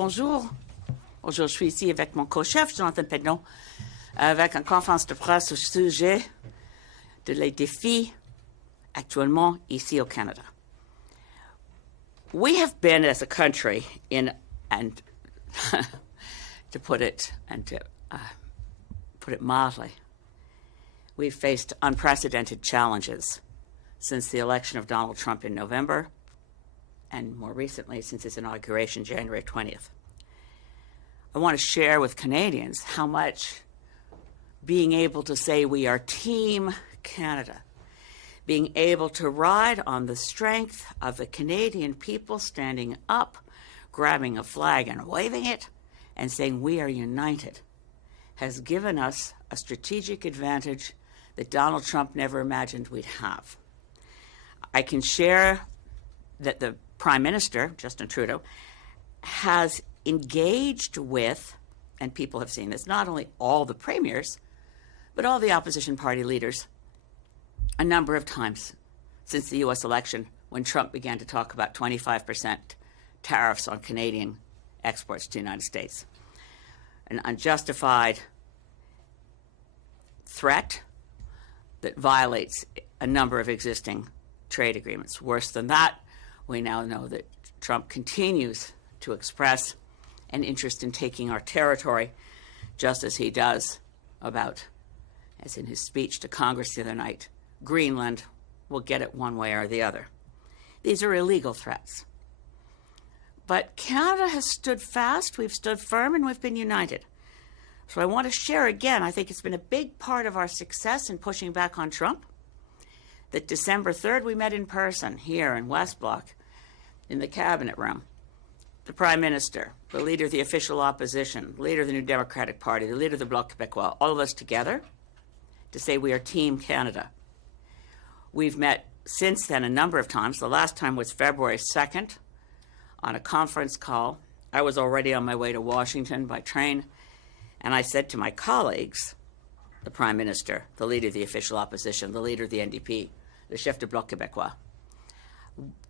Bonjour. Aujourd'hui, je suis ici avec mon co-chef, Jonathan Pedneault, avec une conférence de presse au sujet des défis actuellement ici au Canada. We have been, as a country, to put it mildly, we've faced unprecedented challenges since the election of Donald Trump in November, and more recently since his inauguration January 20th. I want to share with Canadians how much being able to say we are Team Canada, being able to ride on the strength of the Canadian people standing up, grabbing a flag and waving it, and saying we are united, has given us a strategic advantage that Donald Trump never imagined we'd have. I can share that the Prime Minister, Justin Trudeau, has engaged with, and people have seen this, not only all the premiers, but all the opposition party leaders a number of times since the U.S. election when Trump began to talk about 25% tariffs on Canadian exports to the United States. An unjustified threat that violates a number of existing trade agreements. Worse than that, we now know that Trump continues to express an interest in taking our territory, just as he does about, as in his speech to Congress the other night, Greenland will get it one way or the other. These are illegal threats. But Canada has stood fast, we've stood firm, and we've been united. So I want to share again, I think it's been a big part of our success in pushing back on Trump, that December 3rd we met in person here in West Block in the cabinet room. The Prime Minister, the leader of the official opposition, the leader of the New Democratic Party, the leader of the Bloc Québécois, all of us together to say we are Team Canada. We've met since then a number of times. The last time was February 2nd on a conference call. I was already on my way to Washington by train, and I said to my colleagues, the Prime Minister, the leader of the official opposition, the leader of the NDP, the chef de Bloc Québécois,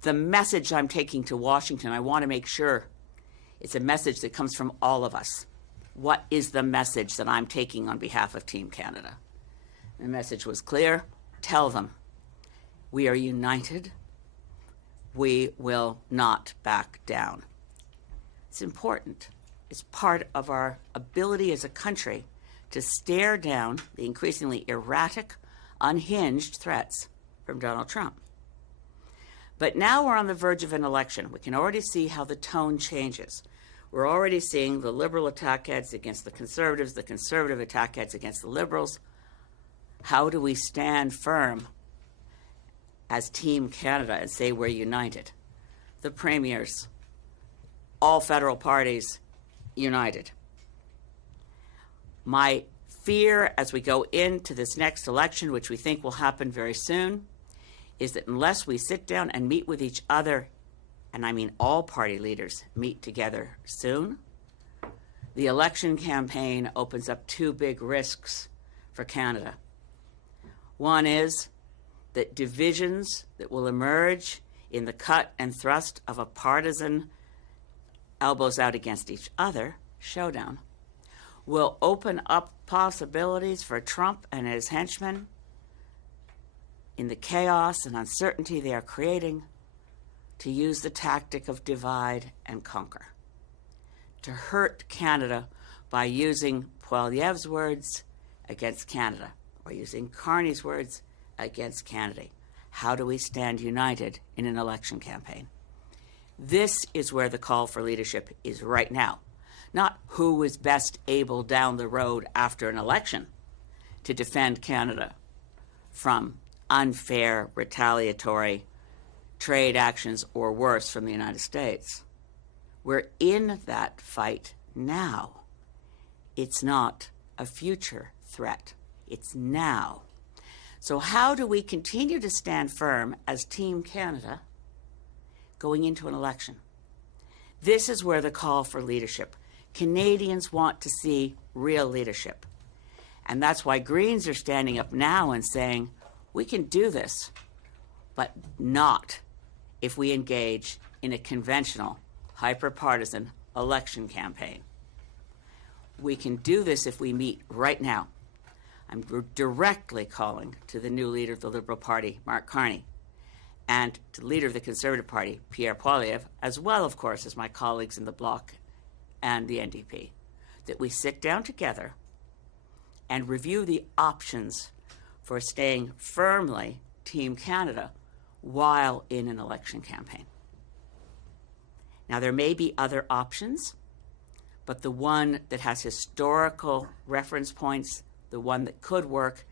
the message I'm taking to Washington, I want to make sure it's a message that comes from all of us. What is the message that I'm taking on behalf of Team Canada? The message was clear. Tell them we are united. We will not back down. It's important. It's part of our ability as a country to stare down the increasingly erratic, unhinged threats from Donald Trump. But now we're on the verge of an election. We can already see how the tone changes. We're already seeing the Liberal attack ads against the Conservative attack ads against the Liberals. How do we stand firm as Team Canada and say we're united? The premiers, all federal parties, united. My fear as we go into this next election, which we think will happen very soon, is that unless we sit down and meet with each other, and I mean all party leaders meet together soon, the election campaign opens up two big risks for Canada. One is that divisions that will emerge in the cut and thrust of a partisan elbows out against each other showdown will open up possibilities for Trump and his henchmen in the chaos and uncertainty they are creating to use the tactic of divide and conquer, to hurt Canada by using Poilievre's words against Canada or using Carney's words against Canada. How do we stand united in an election campaign? This is where the call for leadership is right now, not who is best able down the road after an election to defend Canada from unfair, retaliatory trade actions or worse from the United States. We're in that fight now. It's not a future threat. It's now. So how do we continue to stand firm as Team Canada going into an election? This is where the call for leadership. Canadians want to see real leadership. And that's why Greens are standing up now and saying, we can do this, but not if we engage in a conventional, hyper-partisan election campaign. We can do this if we meet right now. I'm directly calling to the new leader of the Liberal Party, Mark Carney, and to the leader of the Conservative Party, Pierre Poilievre, as well, of course, as my colleagues in the Bloc and the NDP, that we sit down together and review the options for staying firmly Team Canada while in an election campaign. Now, there may be other options, but the one that has historical reference points, the one that could work,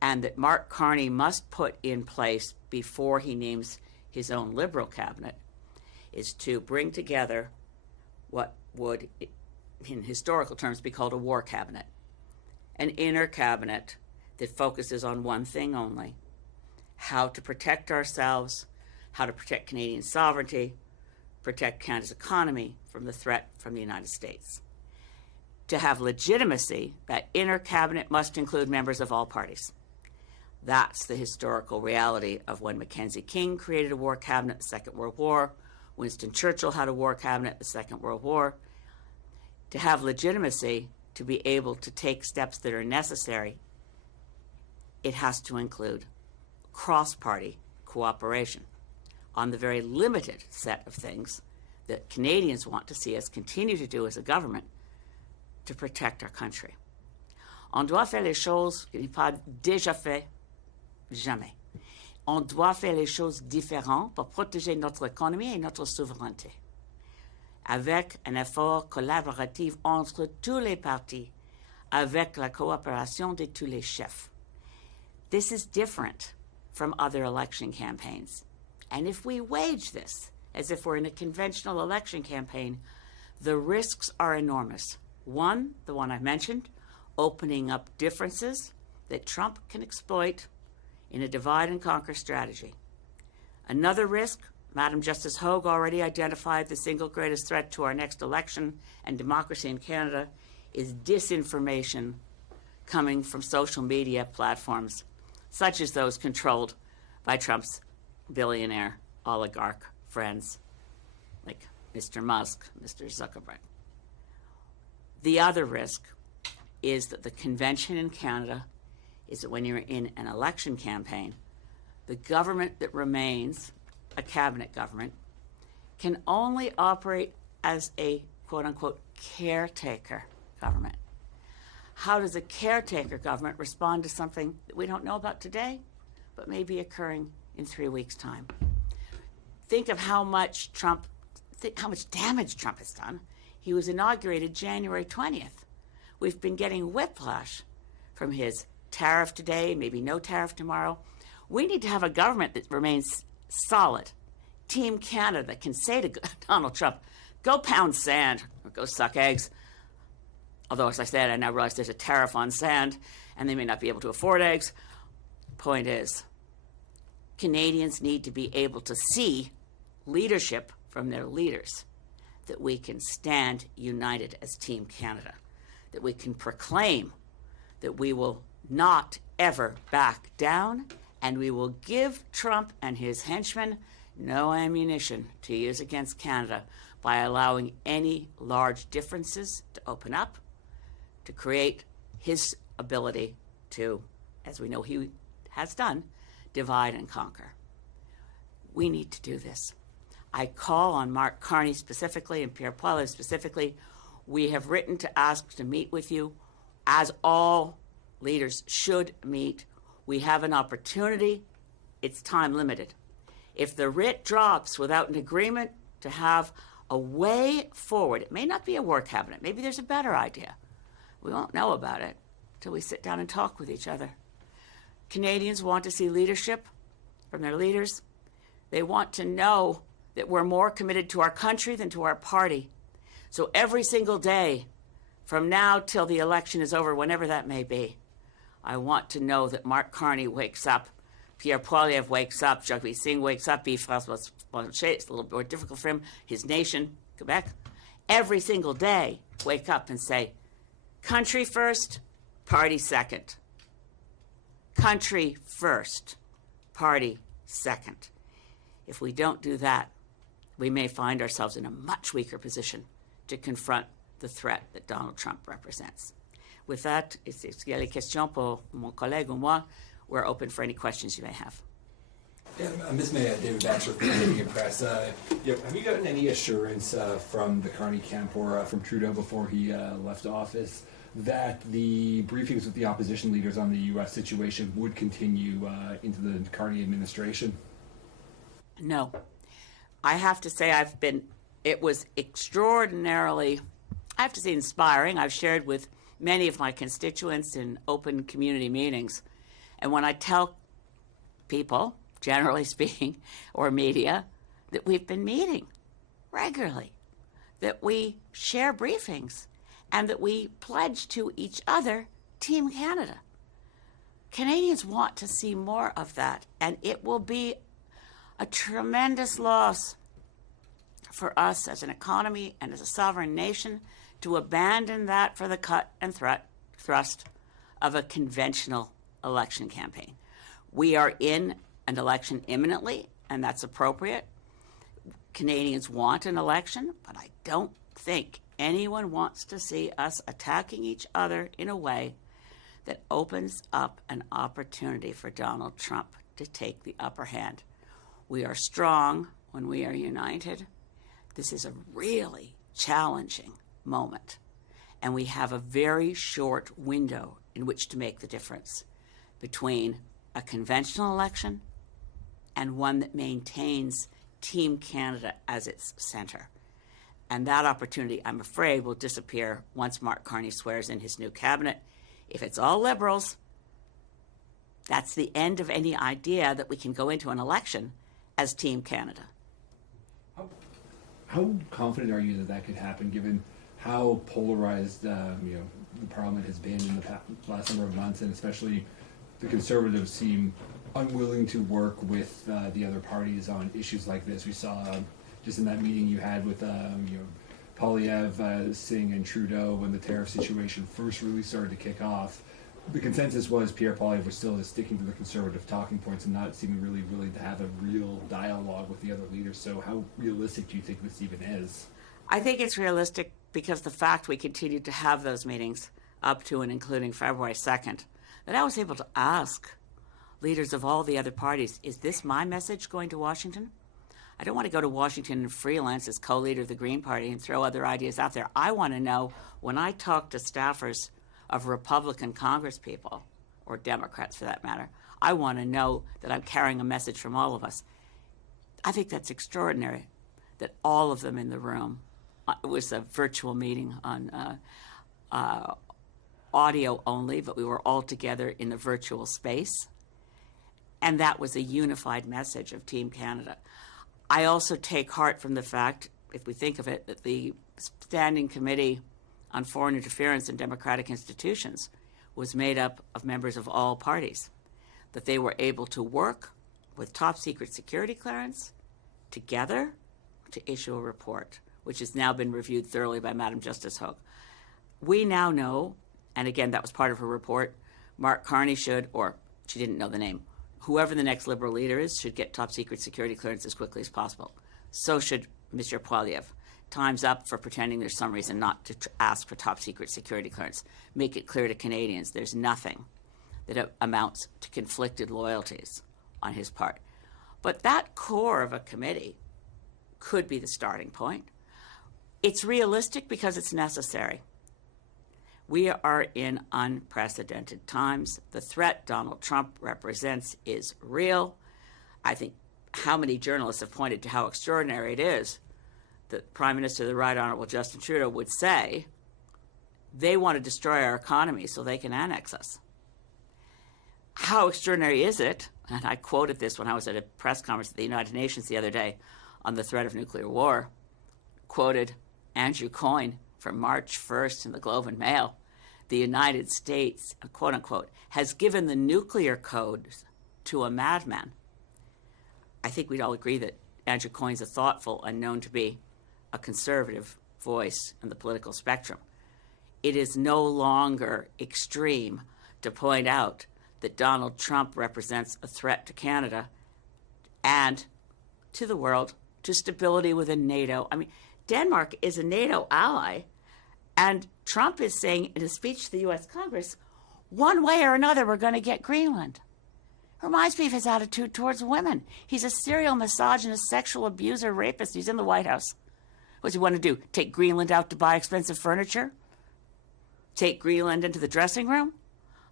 and that Mark Carney must put in place before he names his own Liberal cabinet, is to bring together what would, in historical terms, be called a war cabinet, an inner cabinet that focuses on one thing only: how to protect ourselves, how to protect Canadian sovereignty, protect Canada's economy from the threat from the United States. To have legitimacy, that inner cabinet must include members of all parties. That's the historical reality of when Mackenzie King created a war cabinet in the Second World War, Winston Churchill had a war cabinet in the Second World War. To have legitimacy, to be able to take steps that are necessary, it has to include cross-party cooperation on the very limited set of things that Canadians want to see us continue to do as a government to protect our country. On doit faire les choses qui n'est pas déjà fait, jamais. On doit faire les choses différentes pour protéger notre économie et notre souveraineté, avec un effort collaboratif entre tous les partis, avec la coopération de tous les chefs. This is different from other election campaigns. And if we wage this as if we're in a conventional election campaign, the risks are enormous. One, the one I mentioned, opening up differences that Trump can exploit in a divide and conquer strategy. Another risk, Madam Justice Hogue already identified the single greatest threat to our next election and democracy in Canada, is disinformation coming from social media platforms, such as those controlled by Trump's billionaire oligarch friends, like Mr. Musk, Mr. Zuckerberg. The other risk is that the convention in Canada is that when you're in an election campaign, the government that remains, a cabinet government, can only operate as a quote-unquote caretaker government. How does a caretaker government respond to something that we don't know about today, but may be occurring in 3 weeks' time? Think of how much damage Trump has done. He was inaugurated January 20th. We've been getting whiplash from his tariff today, maybe no tariff tomorrow. We need to have a government that remains solid. Team Canada that can say to Donald Trump, go pound sand or go suck eggs. Although, as I said, I now realize there's a tariff on sand and they may not be able to afford eggs. Point is, Canadians need to be able to see leadership from their leaders, that we can stand united as Team Canada, that we can proclaim that we will not ever back down, and we will give Trump and his henchmen no ammunition to use against Canada by allowing any large differences to open up, to create his ability to, as we know he has done, divide and conquer. We need to do this. I call on Mark Carney specifically and Pierre Poilievre specifically. We have written to ask to meet with you, as all leaders should meet. We have an opportunity. It's time limited. If the writ drops without an agreement to have a way forward, it may not be a war cabinet. Maybe there's a better idea. We won't know about it until we sit down and talk with each other. Canadians want to see leadership from their leaders. They want to know that we're more committed to our country than to our party. So every single day, from now till the election is over, whenever that may be, I want to know that Mark Carney wakes up, Pierre Poilievre wakes up, Jagmeet Singh wakes up, François Blanchet, it's a little more difficult for him, his nation, Quebec, every single day, wake up and say, country first, party second. Country first, party second. If we don't do that, we may find ourselves in a much weaker position to confront the threat that Donald Trump represents. With that, s'il y a les questions pour mon collègue ou moi, we're open for any questions you may have. Yeah, Ms. May, David Baxter from Canadian Press. Have you gotten any assurance from the Carney camp or from Trudeau before he left office that the briefings with the opposition leaders on the U.S. situation would continue into the Carney administration? No. I have to say it was extraordinarily, I have to say, inspiring. I've shared with many of my constituents in open community meetings. And when I tell people, generally speaking, or media, that we've been meeting regularly, that we share briefings, and that we pledge to each other Team Canada. Canadians want to see more of that, and it will be a tremendous loss for us as an economy and as a sovereign nation to abandon that for the cut and thrust of a conventional election campaign. We are in an election imminently, and that's appropriate. Canadians want an election, but I don't think anyone wants to see us attacking each other in a way that opens up an opportunity for Donald Trump to take the upper hand. We are strong when we are united. This is a really challenging moment, and we have a very short window in which to make the difference between a conventional election and one that maintains Team Canada as its center. And that opportunity, I'm afraid, will disappear once Mark Carney swears in his new cabinet. If it's all Liberals, that's the end of any idea that we can go into an election as Team Canada. How confident are you that that could happen, given how polarized the Parliament has been in the last number of months, and especially the Conservatives seem unwilling to work with the other parties on issues like this? We saw just in that meeting you had with Poilievre, Singh, and Trudeau when the tariff situation first really started to kick off. The consensus was Pierre Poilievre was still just sticking to the Conservative talking points and not seeming really willing to have a real dialogue with the other leaders. So how realistic do you think this even is? I think it's realistic because the fact we continued to have those meetings up to and including February 2nd, that I was able to ask leaders of all the other parties, is this my message going to Washington? I don't want to go to Washington and freelance as co-leader of the Green Party and throw other ideas out there. I want to know, when I talk to staffers of Republican congresspeople, or Democrats for that matter, I want to know that I'm carrying a message from all of us. I think that's extraordinary that all of them in the room, it was a virtual meeting on audio only, but we were all together in the virtual space. And that was a unified message of Team Canada. I also take heart from the fact, if we think of it, that the Standing Committee on Foreign Interference in Democratic Institutions was made up of members of all parties, that they were able to work with top secret security clearance together to issue a report, which has now been reviewed thoroughly by Madam Justice Hogue. We now know, and again, that was part of her report, Mark Carney should, or she didn't know the name, whoever the next Liberal leader is should get top secret security clearance as quickly as possible. So should Mr. Poilievre. Time's up for pretending there's some reason not to ask for top secret security clearance. Make it clear to Canadians there's nothing that amounts to conflicted loyalties on his part. But that core of a committee could be the starting point. It's realistic because it's necessary. We are in unprecedented times. The threat Donald Trump represents is real. I think how many journalists have pointed to how extraordinary it is that Prime Minister of the Right Honorable Justin Trudeau would say they want to destroy our economy so they can annex us. How extraordinary is it? And I quoted this when I was at a press conference at the United Nations the other day on the threat of nuclear war. Quoted Andrew Coyne from March 1st in the Globe and Mail. The United States, quote unquote, has given the nuclear codes to a madman. I think we'd all agree that Andrew Coyne's a thoughtful and known to be a conservative voice in the political spectrum. It is no longer extreme to point out that Donald Trump represents a threat to Canada and to the world, to stability within NATO. I mean, Denmark is a NATO ally, and Trump is saying in a speech to the U.S. Congress, one way or another, we're going to get Greenland. Reminds me of his attitude towards women. He's a serial misogynist, sexual abuser, rapist. He's in the White House. What does he want to do? Take Greenland out to buy expensive furniture? Take Greenland into the dressing room?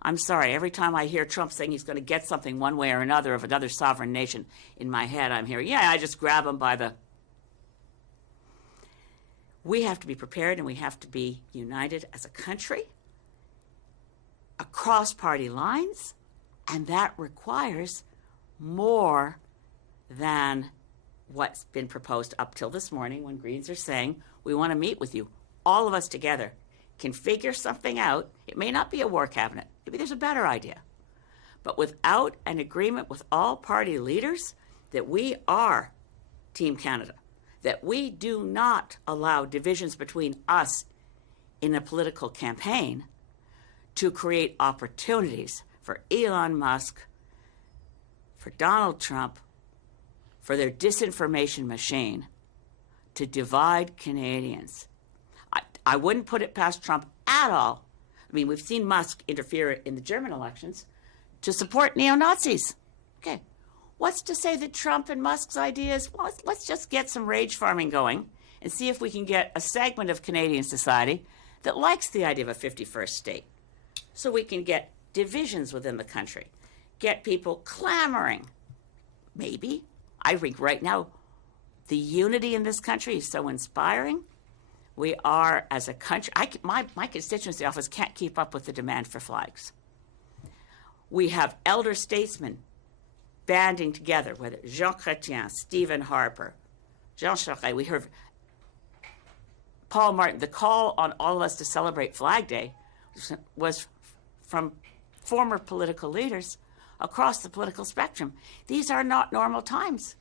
I'm sorry, every time I hear Trump saying he's going to get something one way or another of another sovereign nation, in my head I'm hearing, yeah, I just grab him by the... We have to be prepared, and we have to be united as a country across party lines, and that requires more than what's been proposed up till this morning when Greens are saying, we want to meet with you, all of us together, can figure something out. It may not be a war cabinet. Maybe there's a better idea. But without an agreement with all party leaders that we are Team Canada, that we do not allow divisions between us in a political campaign to create opportunities for Elon Musk, for Donald Trump, for their disinformation machine to divide Canadians. I wouldn't put it past Trump at all. I mean, we've seen Musk interfere in the German elections to support neo-Nazis. Okay. What's to say that Trump and Musk's ideas, well, let's just get some rage farming going and see if we can get a segment of Canadian society that likes the idea of a 51st state. So we can get divisions within the country, get people clamoring. Maybe. I think right now the unity in this country is so inspiring. We are, as a country, my constituency office can't keep up with the demand for flags. We have elder statesmen banding together, whether Jean Chrétien, Stephen Harper, Jean Charest. We heard Paul Martin. The call on all of us to celebrate Flag Day was from former political leaders across the political spectrum. These are not normal times.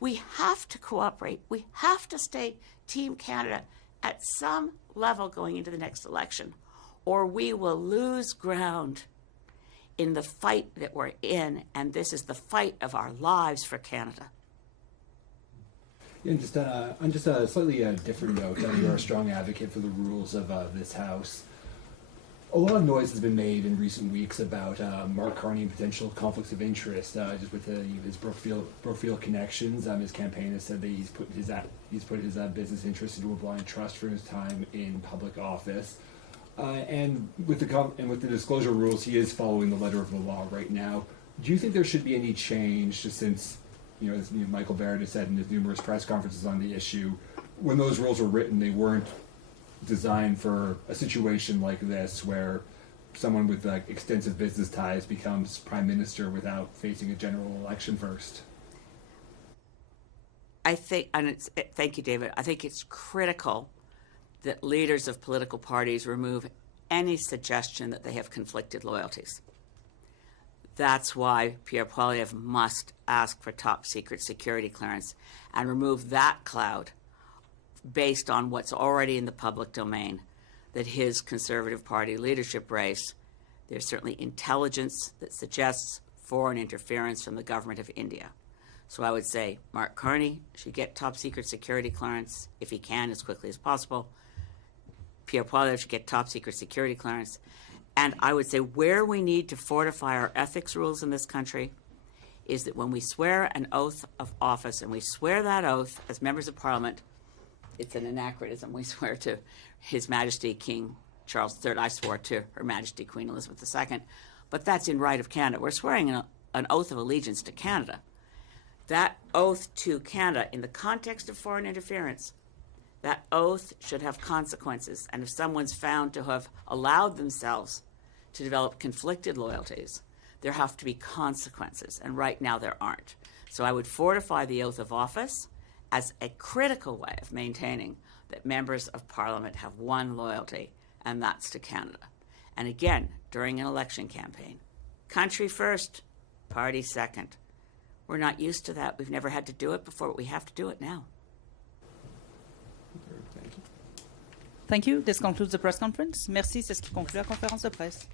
We have to cooperate. We have to stay Team Canada at some level going into the next election, or we will lose ground in the fight that we're in, and this is the fight of our lives for Canada. Yeah, on just a slightly different note, you're a strong advocate for the rules of this House. A lot of noise has been made in recent weeks about Mark Carney and potential conflicts of interest, just with his Brookfield connections. His campaign has said that he's put his business interests into a blind trust for his time in public office, and with the disclosure rules, he is following the letter of the law right now. Do you think there should be any change, just since as Michael Barrett has said in his numerous press conferences on the issue, when those rules were written, they weren't designed for a situation like this where someone with extensive business ties becomes prime minister without facing a general election first? I think, thank you, David. I think it's critical that leaders of political parties remove any suggestion that they have conflicted loyalties. That's why Pierre Poilievre must ask for top secret security clearance and remove that cloud based on what's already in the public domain, that his Conservative Party leadership race, there's certainly intelligence that suggests foreign interference from the government of India. So I would say Mark Carney should get top secret security clearance if he can as quickly as possible. Pierre Poilievre should get top secret security clearance. And I would say where we need to fortify our ethics rules in this country is that when we swear an oath of office, and we swear that oath as members of Parliament, it's an anachronism. We swear to His Majesty King Charles III. I swore to Her Majesty Queen Elizabeth II. But that's in right of Canada. We're swearing an oath of allegiance to Canada. That oath to Canada, in the context of foreign interference, that oath should have consequences. And if someone's found to have allowed themselves to develop conflicted loyalties, there have to be consequences. And right now there aren't. So I would fortify the oath of office as a critical way of maintaining that members of Parliament have one loyalty, and that's to Canada. And again, during an election campaign, country first, party second. We're not used to that. We've never had to do it before, but we have to do it now. Thank you. This concludes the press conference. Merci. C'est ce qui conclut la conférence de presse.